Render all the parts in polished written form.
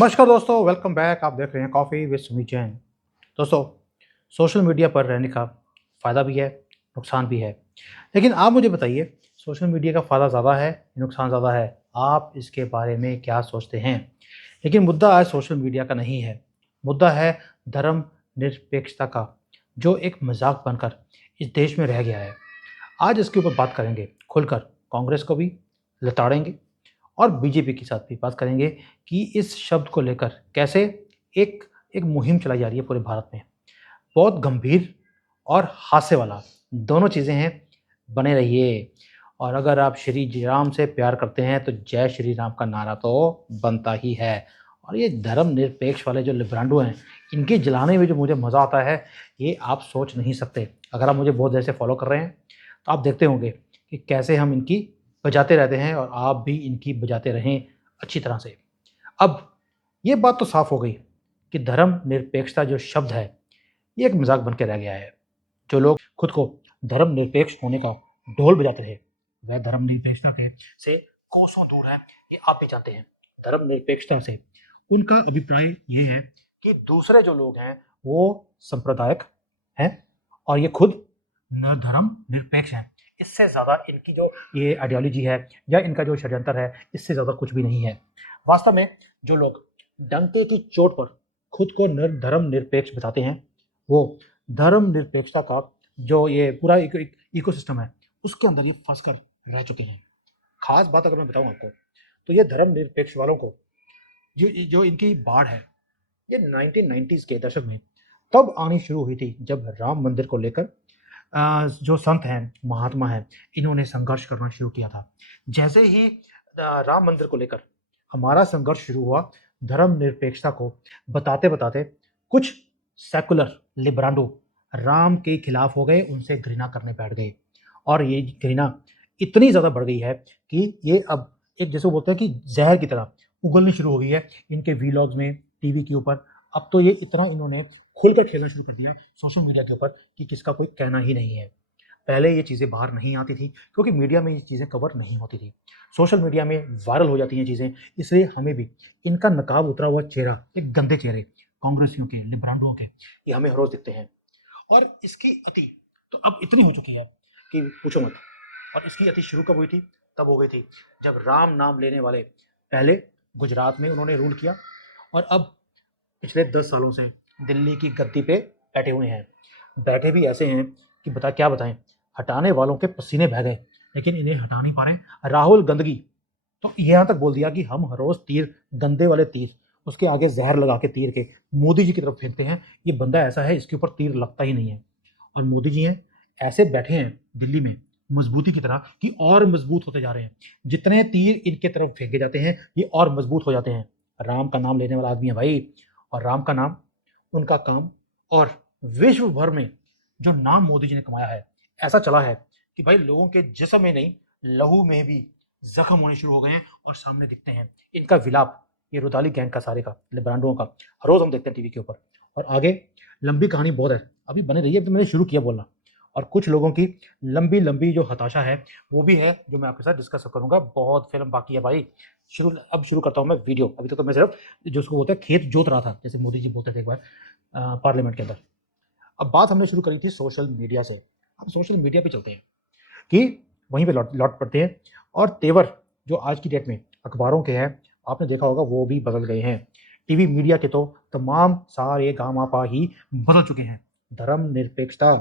नमस्कार दोस्तों, welcome back. आप देख रहे हैं कॉफ़ी विद सुमित जैन। दोस्तों, सोशल मीडिया पर रहने का फ़ायदा भी है, नुकसान भी है। लेकिन आप मुझे बताइए, सोशल मीडिया का फ़ायदा ज़्यादा है, नुकसान ज़्यादा है? आप इसके बारे में क्या सोचते हैं? लेकिन मुद्दा आज सोशल मीडिया का नहीं है, मुद्दा है धर्मनिरपेक्षता का, जो एक मज़ाक बनकर इस देश में रह गया है। आज इसके ऊपर बात करेंगे खुलकर, कांग्रेस को भी लताड़ेंगे और बीजेपी के साथ भी बात करेंगे कि इस शब्द को लेकर कैसे एक एक मुहिम चलाई जा रही है पूरे भारत में। बहुत गंभीर और हास्य वाला दोनों चीज़ें हैं, बने रहिए। और अगर आप श्री राम से प्यार करते हैं तो जय श्री राम का नारा तो बनता ही है। और ये धर्मनिरपेक्ष वाले जो लिब्रांडो हैं, इनके जलाने में जो मुझे मज़ा आता है, ये आप सोच नहीं सकते। अगर आप मुझे बहुत देर से फॉलो कर रहे हैं तो आप देखते होंगे कि कैसे हम इनकी बजाते रहते हैं और आप भी इनकी बजाते रहें अच्छी तरह से। अब ये बात तो साफ हो गई कि धर्मनिरपेक्षता जो शब्द है, ये एक मजाक बन के रह गया है। जो लोग खुद को धर्मनिरपेक्ष होने का ढोल बजाते रहे, वह धर्मनिरपेक्षता के से कोसों दूर है, ये आप भी जानते हैं। धर्मनिरपेक्षता से उनका अभिप्राय ये है कि दूसरे जो लोग हैं वो सांप्रदायिक हैं और ये खुद धर्मनिरपेक्ष हैं। इससे ज़्यादा इनकी जो ये आइडियोलॉजी है या इनका जो षड्यंत्र है, इससे ज़्यादा कुछ भी नहीं है। वास्तव में जो लोग डंके की चोट पर खुद को धर्मनिरपेक्ष बताते हैं, वो धर्मनिरपेक्षता का जो ये पूरा इकोसिस्टम है, उसके अंदर ये फंस कर रह चुके हैं। खास बात अगर मैं बताऊं आपको, तो ये धर्मनिरपेक्ष वालों को जो जो इनकी बाढ़ है, ये 1990s के दशक में तब आनी शुरू हुई थी जब राम मंदिर को लेकर जो संत हैं, महात्मा हैं, इन्होंने संघर्ष करना शुरू किया था। जैसे ही राम मंदिर को लेकर हमारा संघर्ष शुरू हुआ, धर्मनिरपेक्षता को बताते बताते कुछ सेकुलर लिब्रांडो राम के खिलाफ हो गए, उनसे घृणा करने बैठ गए। और ये घृणा इतनी ज़्यादा बढ़ गई है कि ये अब एक जैसे बोलते हैं कि जहर की तरह उगलनी शुरू हो गई है इनके वीलॉग्स में, टीवी के ऊपर। अब तो ये इतना इन्होंने खुलकर खेलना शुरू कर दिया सोशल मीडिया के ऊपर कि किसका कोई कहना ही नहीं है। पहले ये चीज़ें बाहर नहीं आती थी क्योंकि मीडिया में ये चीज़ें कवर नहीं होती थी। सोशल मीडिया में वायरल हो जाती हैं चीज़ें, इसलिए हमें भी इनका नकाब उतरा हुआ चेहरा, एक गंदे चेहरे कांग्रेसियों के, लिब्रांडों के, ये हमें हर रोज दिखते हैं। और इसकी अति तो अब इतनी हो चुकी है कि पूछो मत। और इसकी अति शुरू कब हुई थी? तब हो गई थी जब राम नाम लेने वाले पहले गुजरात में उन्होंने रूल किया और अब पिछले 10 सालों से दिल्ली की गद्दी पे बैठे हुए हैं। बैठे भी ऐसे हैं कि क्या बताएं, हटाने वालों के पसीने बह गए, लेकिन इन्हें हटा नहीं पा रहे। राहुल गंदगी तो यहाँ तक बोल दिया कि हम हर रोज तीर, गंदे वाले तीर, उसके आगे जहर लगा के तीर के मोदी जी की तरफ फेंकते हैं। ये बंदा ऐसा है, इसके ऊपर तीर लगता ही नहीं है। और मोदी जी हैं ऐसे बैठे हैं दिल्ली में मजबूती की तरह कि और मजबूत होते जा रहे हैं। जितने तीर इनके तरफ फेंके जाते हैं, ये और मजबूत हो जाते हैं। राम का नाम लेने वाला आदमी है भाई, और राम का नाम, उनका काम, और विश्व भर में जो नाम मोदी जी ने कमाया है, ऐसा चला है कि भाई लोगों के जिस्म में नहीं, लहू में भी जख्म होने शुरू हो गए हैं और सामने दिखते हैं। इनका विलाप, ये रुदाली गैंग का, सारे का, लिब्रांडों का, हर रोज हम देखते हैं टीवी के ऊपर। और आगे लंबी कहानी बहुत है, अभी बने रही है। अभी मैंने शुरू किया बोलना, और कुछ लोगों की लंबी लंबी जो हताशा है वो भी है, जो मैं आपके साथ डिस्कस करूंगा। बहुत फिल्म बाकी है भाई। अब शुरू करता हूँ मैं वीडियो। अभी तक तो मैं सिर्फ जो उसको बोलते हैं खेत जोत रहा था, जैसे मोदी जी बोलते थे एक बार पार्लियामेंट के अंदर। अब बात हमने शुरू करी थी सोशल मीडिया से। अब सोशल मीडिया पे चलते हैं कि वहीं पे लौट पड़ते हैं। और तेवर जो आज की डेट में अखबारों के हैं, आपने देखा होगा, वो भी बदल गए हैं। टीवी मीडिया के तो तमाम सारे गामापा ही बदल चुके हैं। धर्मनिरपेक्षता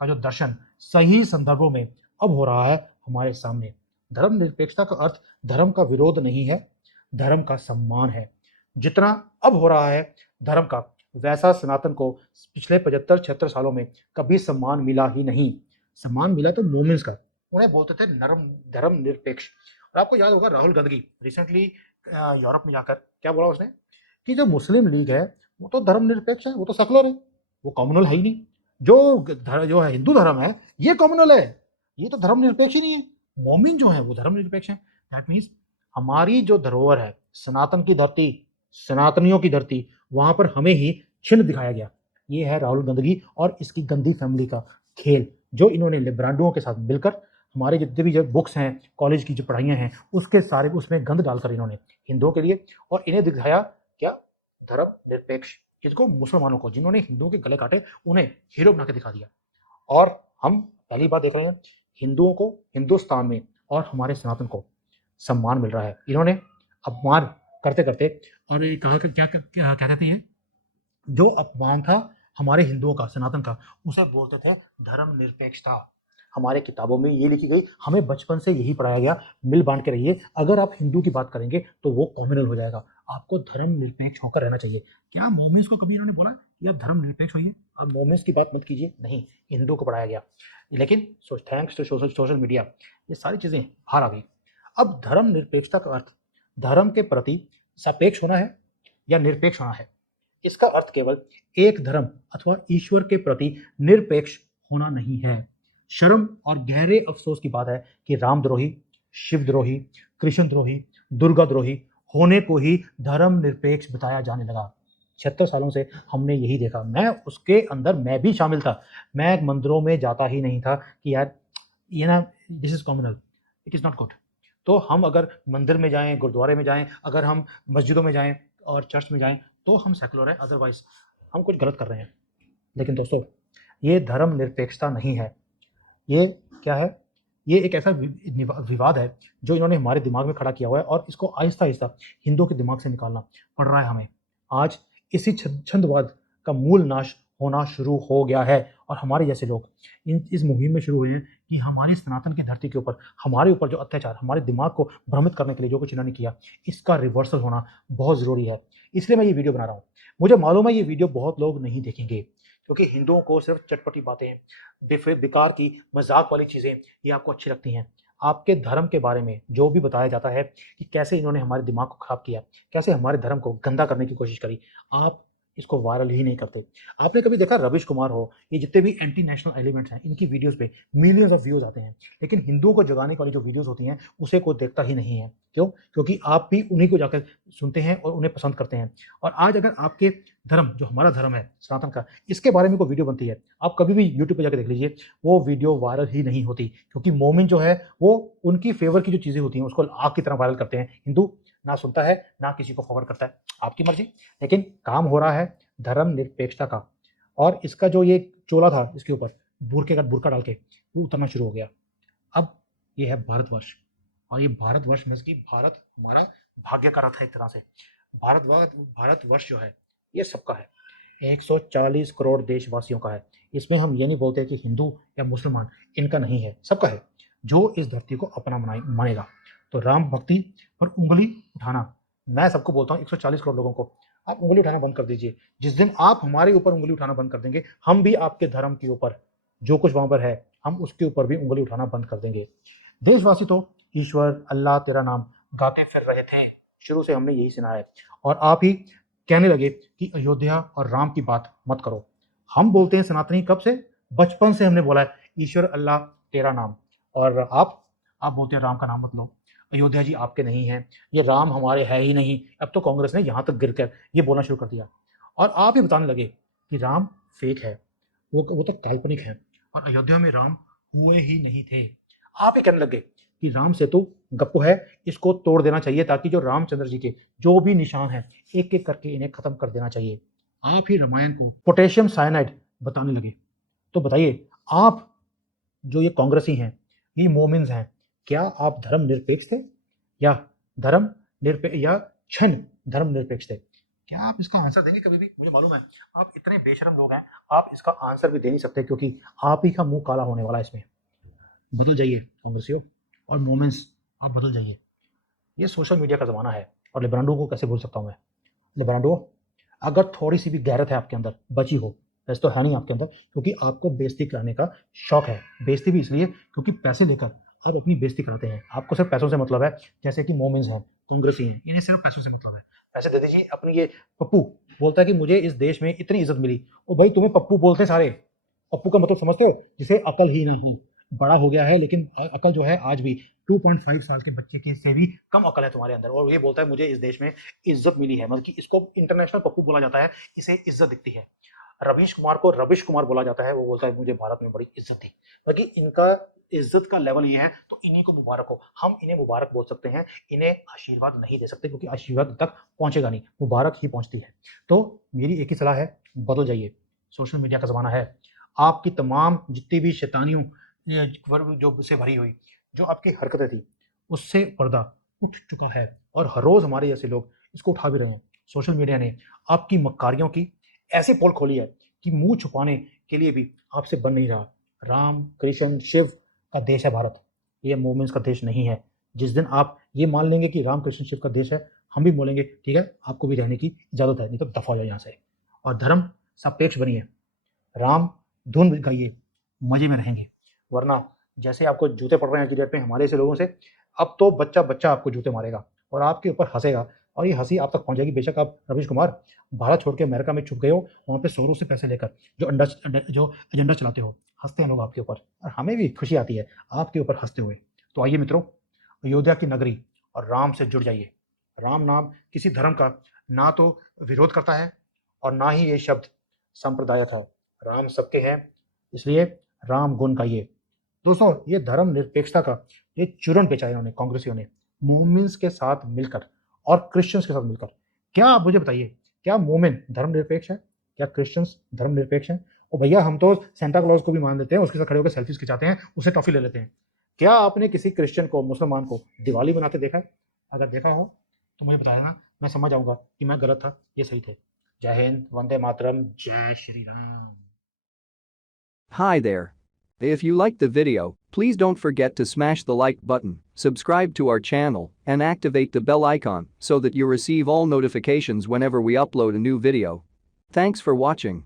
का जो दर्शन सही संदर्भों में अब हो रहा है हमारे सामने। धर्मनिरपेक्षता का अर्थ धर्म का विरोध नहीं है, धर्म का सम्मान है। जितना अब हो रहा है धर्म का, वैसा सनातन को पिछले 75-76 सालों में कभी सम्मान मिला ही नहीं। सम्मान मिला तो मोमेंट्स का, उन्हें बोलते थे धर्मनिरपेक्ष। और आपको याद होगा राहुल गांधी रिसेंटली यूरोप में जाकर क्या बोला उसने, कि जो मुस्लिम लीग है वो तो धर्मनिरपेक्ष है, वो तो सेकुलर है, वो कम्युनल है ही नहीं। जो है हिंदू धर्म है, ये कम्युनल है, ये तो धर्मनिरपेक्ष ही नहीं है। मोमिन जो है वो धर्मनिरपेक्ष है। दैट मीन्स हमारी जो धरोहर है, सनातन की धरती, सनातनियों की धरती, वहां पर हमें ही छिन्न दिखाया गया। ये है राहुल गांधी और इसकी गंदी फैमिली का खेल, जो इन्होंने लिब्रांडुओं के साथ मिलकर हमारे जितने भी जो बुक्स हैं, कॉलेज की जो पढ़ाइयाँ हैं, उसके सारे उसमें गंद डालकर इन्होंने हिंदुओं के लिए, और इन्हें दिखाया क्या, धर्मनिरपेक्ष, किसको? मुसलमानों को, जिन्होंने हिंदुओं के गले काटे उन्हें हीरो बना के दिखा दिया। और हम पहली बार देख रहे हैं हिंदुओं को हिंदुस्तान में और हमारे सनातन को सम्मान मिल रहा है। इन्होंने अपमान करते करते, और ये कहा कि क्या क्या क्या कहते थे, ये जो अपमान था हमारे हिंदुओं का, सनातन का, उसे बोलते थे धर्मनिरपेक्षता। हमारे किताबों में ये लिखी गई, हमें बचपन से यही पढ़ाया गया, मिल बांट के रहिए। अगर आप हिंदू की बात करेंगे तो वो कॉम्युनल हो जाएगा, आपको धर्मनिरपेक्ष होकर रहना चाहिए। क्या मोमिन्स को कभी इन्होंने बोला कि आप धर्मनिरपेक्ष होइए और मोमिन्स की बात मत कीजिए? नहीं, हिंदू को पढ़ाया गया। लेकिन थैंक्स टू सोशल मीडिया ये सारी चीजें बाहर आ गई। अब धर्मनिरपेक्षता का अर्थ धर्म के प्रति सापेक्ष होना है या निरपेक्ष होना है। इसका अर्थ केवल एक धर्म अथवा ईश्वर के प्रति निरपेक्ष होना नहीं है। शर्म और गहरे अफसोस की बात है कि रामद्रोही, शिवद्रोही, कृष्णद्रोही, दुर्गाद्रोही होने को ही धर्मनिरपेक्ष बताया जाने लगा। 76 सालों से हमने यही देखा। मैं उसके अंदर मैं भी शामिल था। मैं मंदिरों में जाता ही नहीं था कि यार ये ना, this is communal, it is not good. तो हम अगर मंदिर में जाएं, गुरुद्वारे में जाएं, अगर हम मस्जिदों में जाएं और चर्च में जाएं तो हम सेकुलर हैं, अदरवाइज हम कुछ गलत कर रहे हैं। लेकिन दोस्तों, ये धर्मनिरपेक्षता नहीं है। ये क्या है? ये एक ऐसा विवाद है जो इन्होंने हमारे दिमाग में खड़ा किया हुआ है, और इसको आहिस्ता आहिस्ता हिंदुओं के दिमाग से निकालना पड़ रहा है हमें। आज इसी छंदवाद का मूल नाश होना शुरू हो गया है, और हमारे जैसे लोग इस मुहिम में शुरू हुए हैं कि हमारी सनातन की धरती के ऊपर, हमारे ऊपर जो अत्याचार, हमारे दिमाग को भ्रमित करने के लिए जो कुछ इन्होंने किया, इसका रिवर्सल होना बहुत ज़रूरी है। इसलिए मैं ये वीडियो बना रहा हूँ। मुझे मालूम है ये वीडियो बहुत लोग नहीं देखेंगे, क्योंकि हिंदुओं को सिर्फ चटपटी बातें, बेकार की मजाक वाली चीज़ें ये आपको अच्छी लगती हैं। आपके धर्म के बारे में जो भी बताया जाता है कि कैसे इन्होंने हमारे दिमाग को खराब किया, कैसे हमारे धर्म को गंदा करने की कोशिश करी, आप इसको वायरल ही नहीं करते। आपने कभी देखा रविश कुमार हो, ये जितने भी एंटी नेशनल एलिमेंट्स हैं, इनकी वीडियोस पे मिलियंस ऑफ व्यूज आते हैं, लेकिन हिंदुओं को जगाने वाली जो वीडियोस होती हैं उसे कोई देखता ही नहीं है। क्यों? क्योंकि आप भी उन्हीं को जाकर सुनते हैं और उन्हें पसंद करते हैं। और आज अगर आपके धर्म, जो हमारा धर्म है सनातन का, इसके बारे में कोई वीडियो बनती है, आप कभी भी यूट्यूब पर जाकर देख लीजिए, वो वीडियो वायरल ही नहीं होती। क्योंकि मोमिन जो है वो उनकी फेवर की जो चीज़ें होती हैं उसको आग की तरह वायरल करते हैं। हिंदू ना सुनता है, ना किसी को फॉरवर्ड करता है, आपकी मर्जी। लेकिन काम हो रहा है धर्मनिरपेक्षता का, और इसका जो ये चोला था इसके ऊपर बुरका डाल के वो उतरना शुरू हो गया। अब ये है भारतवर्ष, और ये भारतवर्ष में भारत हमारा भाग्य का रथ है एक तरह से। भारतवर्ष जो है ये सबका है, 140 करोड़ देशवासियों का है। इसमें हम ये नहीं बोलते कि हिंदू या मुसलमान, इनका नहीं है, सबका है, जो इस धरती को अपना मानेगा। तो राम भक्ति पर उंगली उठाना, मैं सबको बोलता हूँ 140 करोड़ लोगों को, आप उंगली उठाना बंद कर दीजिए। जिस दिन आप हमारे ऊपर उंगली उठाना बंद कर देंगे, हम भी आपके धर्म के ऊपर जो कुछ वहां पर है, हम उसके ऊपर भी उंगली उठाना बंद कर देंगे। देशवासी तो ईश्वर, अल्लाह तेरा नाम गाते फिर रहे थे, शुरू से हमने यही सुना है, और आप ही कहने लगे कि अयोध्या और राम की बात मत करो। हम बोलते हैं सनातनी कब से? बचपन से हमने बोला है ईश्वर, अल्लाह तेरा नाम, और आप बोलते हैं राम का नाम मत लो, अयोध्या जी आपके नहीं है, ये राम हमारे है ही नहीं। अब तो कांग्रेस ने यहाँ तक गिर कर ये बोलना शुरू कर दिया, और आप ही बताने लगे कि राम फेक है, वो तो काल्पनिक है, और अयोध्या में राम हुए ही नहीं थे। आप ही कहने लगे कि राम सेतु गप्पू है, इसको तोड़ देना चाहिए, ताकि जो रामचंद्र जी के जो भी निशान हैं एक एक करके इन्हें खत्म कर देना चाहिए। आप ही रामायण को पोटेशियम साइनाइड बताने लगे। तो बताइए, आप जो ये कांग्रेसी हैं, ये मोमिन्स हैं, क्या आप धर्मनिरपेक्ष थे या क्षण धर्मनिरपेक्ष थे? क्या आप इसका आंसर देंगे कभी भी? मुझे मालूम है आप इतने बेशरम लोग हैं, आप इसका आंसर भी दे नहीं सकते, क्योंकि आप ही का मुंह काला होने वाला है इसमें। बदल जाइए कांग्रेसियों और मोमेंट्स, आप बदल जाइए। ये सोशल मीडिया का ज़माना है, और लिब्रांडो को कैसे भूल सकता हूँ मैं? लिब्रांडो, अगर थोड़ी सी भी गैरत है आपके अंदर बची हो, वैसे तो है नहीं आपके अंदर, क्योंकि आपको बेइज्जती कराने का शौक है। बेइज्जती भी इसलिए क्योंकि पैसे लेकर आप अपनी बेइज्जती कराते हैं। आपको सिर्फ पैसों से मतलब है, जैसे कि मोमिन्स हैं, कांग्रेसी हैं, इन्हें सिर्फ पैसों से मतलब है। पैसे दे दीजिए। अपनी ये पप्पू बोलता है कि मुझे इस देश में इतनी इज्जत मिली, और भाई तुम्हें पप्पू बोलते सारे। पप्पू का मतलब समझते हो? जिसे अकल ही ना हो, बड़ा हो गया है लेकिन अकल जो है आज भी 2.5 साल के बच्चे के से भी कम अकल है तुम्हारे अंदर, और ये बोलता है मुझे इस देश में इज्जत मिली है, मतलब कि इसको इंटरनेशनल पप्पू बोला जाता है, इसे इज्जत दिखती है। रवीश कुमार को रविश कुमार बोला जाता है, वो बोलता है मुझे भारत में बड़ी इज्जत थी। बाकी इनका इज्जत का लेवल ये है, तो इन्हीं को मुबारक हो। हम इन्हें मुबारक बोल सकते हैं, इन्हें आशीर्वाद नहीं दे सकते, क्योंकि आशीर्वाद तक पहुंचेगा नहीं, मुबारक ही पहुंचती है। तो मेरी एक ही सलाह है, बदल जाइए। सोशल मीडिया का ज़माना है। आपकी तमाम जितनी भी शैतानियों जो से भरी हुई जो आपकी हरकतें थी, उससे पर्दा उठ चुका है, और हर रोज़ हमारे जैसे लोग इसको उठा भी रहे हैं। सोशल मीडिया ने आपकी मक्कारियों की ऐसी पोल खोली है कि मुंह छुपाने के लिए भी आपसे बन नहीं रहा। राम कृष्ण शिव का देश है भारत, ये मोमेंट्स का देश नहीं है। जिस दिन आप ये मान लेंगे कि राम कृष्ण शिव का देश है, हम भी बोलेंगे ठीक है, आपको भी रहने की इजाज़त है, नहीं तो दफा हो जाए यहाँ से। और धर्म सापेक्ष बनिए, राम धुन गाइए, मजे में रहेंगे। वरना जैसे आपको जूते पड़ रहे हैं आज की डेट में हमारे ऐसे लोगों से, अब तो बच्चा बच्चा आपको जूते मारेगा और आपके ऊपर हंसेगा, और ये हंसी आप तक पहुंच जाएगी। बेशक आप रवीश कुमार भारत छोड़ के अमेरिका में छुप गए हो, वहाँ पे शोरों से पैसे लेकर जो एजेंडा चलाते हो, हंसते हैं लोग आपके ऊपर, और हमें भी खुशी आती है आपके ऊपर हंसते हुए। तो आइए मित्रों, अयोध्या की नगरी और राम से जुड़ जाइए। राम नाम किसी धर्म का ना तो विरोध करता है, और ना ही ये शब्द सांप्रदायिक है। राम सबके हैं, इसलिए राम गुण गाइए। दोस्तों, ये धर्म निरपेक्षता का ये चूरन बेचा इन्होंने, कांग्रेसियों ने, मोमिन्स के साथ मिलकर और क्रिश्चियंस के साथ मिलकर। क्या आप मुझे बताइए, क्या मोमिन धर्मनिरपेक्ष है? क्या क्रिश्चियंस धर्मनिरपेक्ष हैं? और भैया हम तो सेंटा क्लॉज को भी मान लेते हैं, उसके साथ खड़े होकर सेल्फीज खिंचाते हैं, उससे टॉफी ले लेते हैं। क्या आपने किसी क्रिश्चियन को, मुसलमान को दिवाली मनाते देखा है? अगर देखा हो तो मुझे बताया ना, मैं समझ जाऊंगा कि मैं गलत था, ये सही थे। जय हिंद, वंदे मातरम, जय Shri Ram. Hi there. If you liked the video, please don't forget to smash the like button, subscribe to our channel, and activate the bell icon so that you receive all notifications whenever we upload a new video. Thanks for watching.